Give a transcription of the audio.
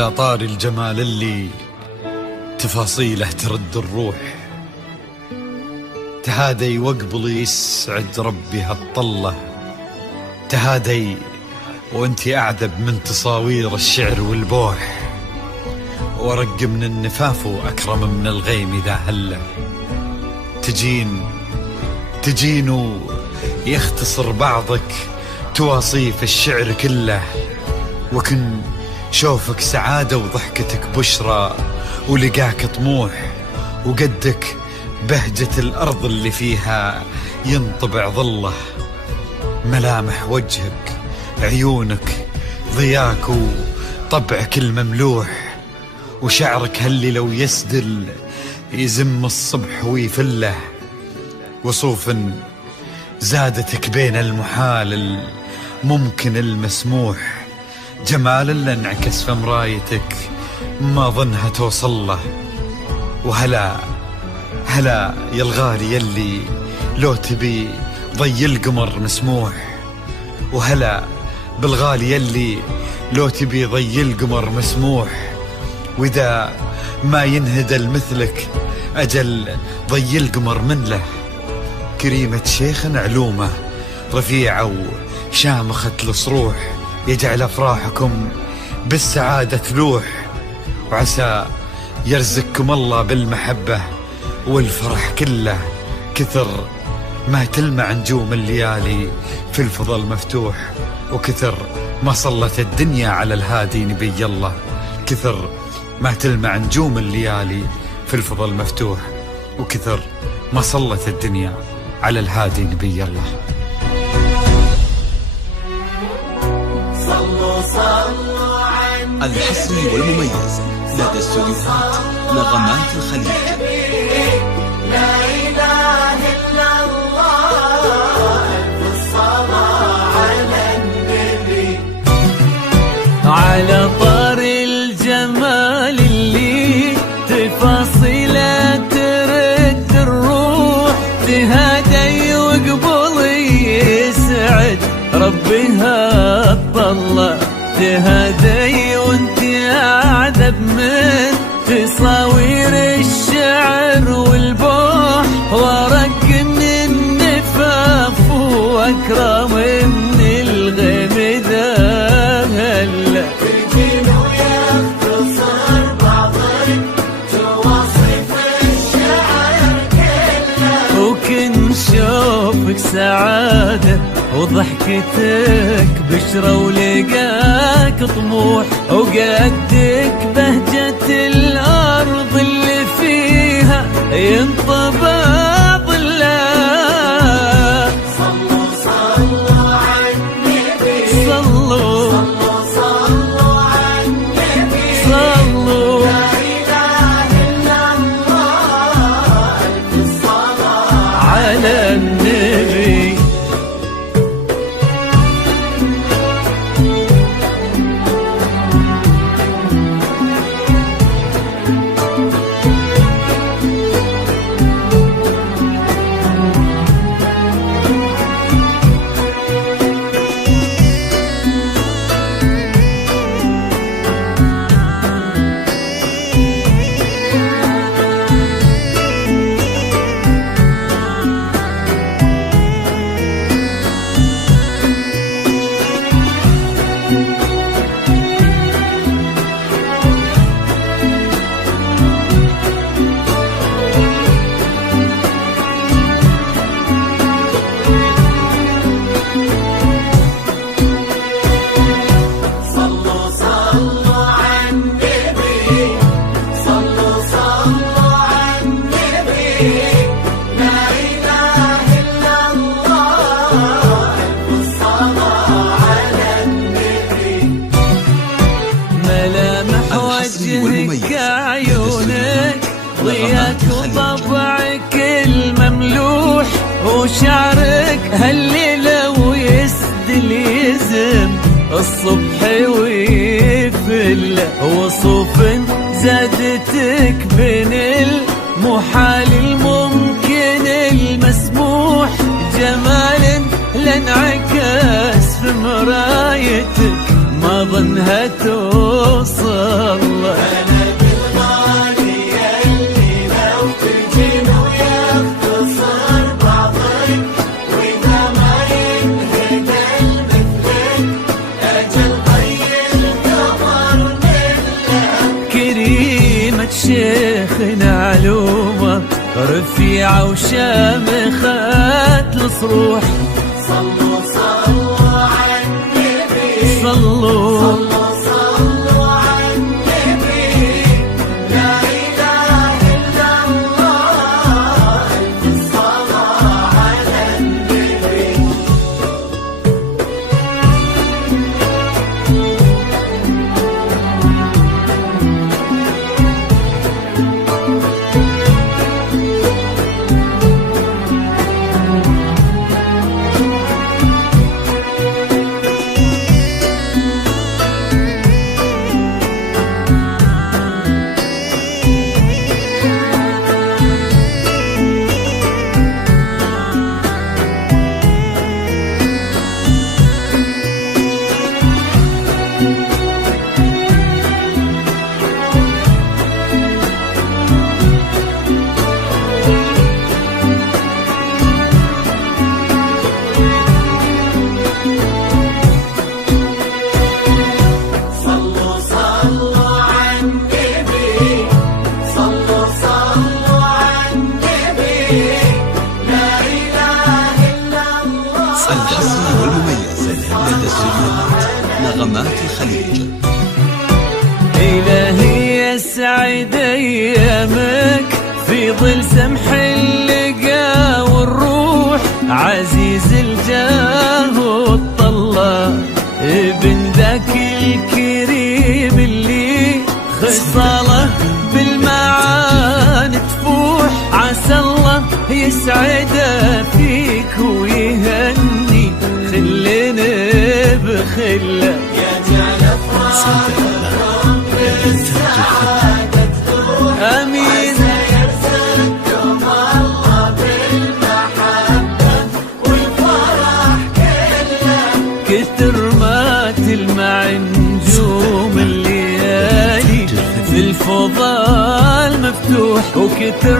على طار الجمال اللي تفاصيله ترد الروح، تهادي وقبل يسعد ربي هالطلة، تهادي وانتي أعذب من تصاوير الشعر والبوح، ورق من النفاف وأكرم من الغيم إذا هله، تجين يختصر بعضك تواصيف الشعر كله، وكن شوفك سعادة وضحكتك بشرى، ولقاك طموح وقدك بهجة الأرض اللي فيها ينطبع ظله، ملامح وجهك عيونك ضياك وطبعك المملوح، وشعرك هاللي لو يسدل يزم الصبح ويفله، وصوف زادتك بين المحال الممكن المسموح، جمال اللي انعكس في مرايتك ما ظنها توصل له، وهلا يا الغالي يلي لو تبي ضي القمر مسموح، وهلا بالغالي يلي لو تبي ضي القمر مسموح، وإذا ما ينهدل مثلك أجل ضي القمر من له، كريمة شيخ علومه رفيعة وشامخة الصروح، يجعل أفراحكم بالسعادة تلوح، وعسى يرزقكم الله بالمحبة والفرح كله، كثر ما تلمع نجوم الليالي في الفضل مفتوح، وكثر ما صلت الدنيا على الهادي نبي الله، كثر ما تلمع نجوم الليالي في الفضل مفتوح، وكثر ما صلت الدنيا على الهادي نبي الله. الحصري والمميز لدى استوديوهات نغمات الخليج. لا إله إلا الله، الصلاة على النبي. على طار الجمال اللي تفاصيله ترد الروح، تهادي وقبل يسعد ربها الطلة، تهادي وانتي أعذب من تصاوير الشعر والبوح، ورق من النفاف وأكرم من الغيم ذا هلا، تجين ويختصر بعضك تواصف الشعر كله، وكن شوفك سعادة وضحكتك بشرى، ولقاك طموح وقدك بهجة الأرض اللي فيها ينطبع ظله. صلوا على النبي، صلوا على النبي، صلوا. لا إله إلا الله، الصلاة على النبي. وجهك عيونك ضياك وطبعك المملوح، وشعرك هالليلة ويسدل يزم الصبح ويفل، وصوف زادتك بين المحال الممكن المسموح، جمال لانعكس في مرايتك ما انها توصل. بلد الغالي اللي لو تجين ويختصر بعضك وإذا ما ينهدى مثلك أجل طي القمر منك. كريمة شيخنا علومة رفيعة وشامخة الصروح. صلوا صلوا على النبي صلوا صلوا على النبي لا إله إلا الله ألف الصلاة على النبي. صلوا صلوا على النبي صلوا صلوا على النبي لا إله إلا الله. الحصري والمميز لدى استديوهات نغمات الخليج. إلهي يسعد أيامك في ظل سمح اللقا والروح. عزيز الجاه والطلة ابن ذاك الكريم اللي خصاله بالمعاني تفوح. عسى الله يسعد فيك ويهني خلنا بخله. يجعل أفراحكم بالسعادة تروح. آمين. سيرزقكم الله بالمحبة والفرح كله. كتر ما تلمع نجوم الليالي في الفضاء المفتوح. وكتر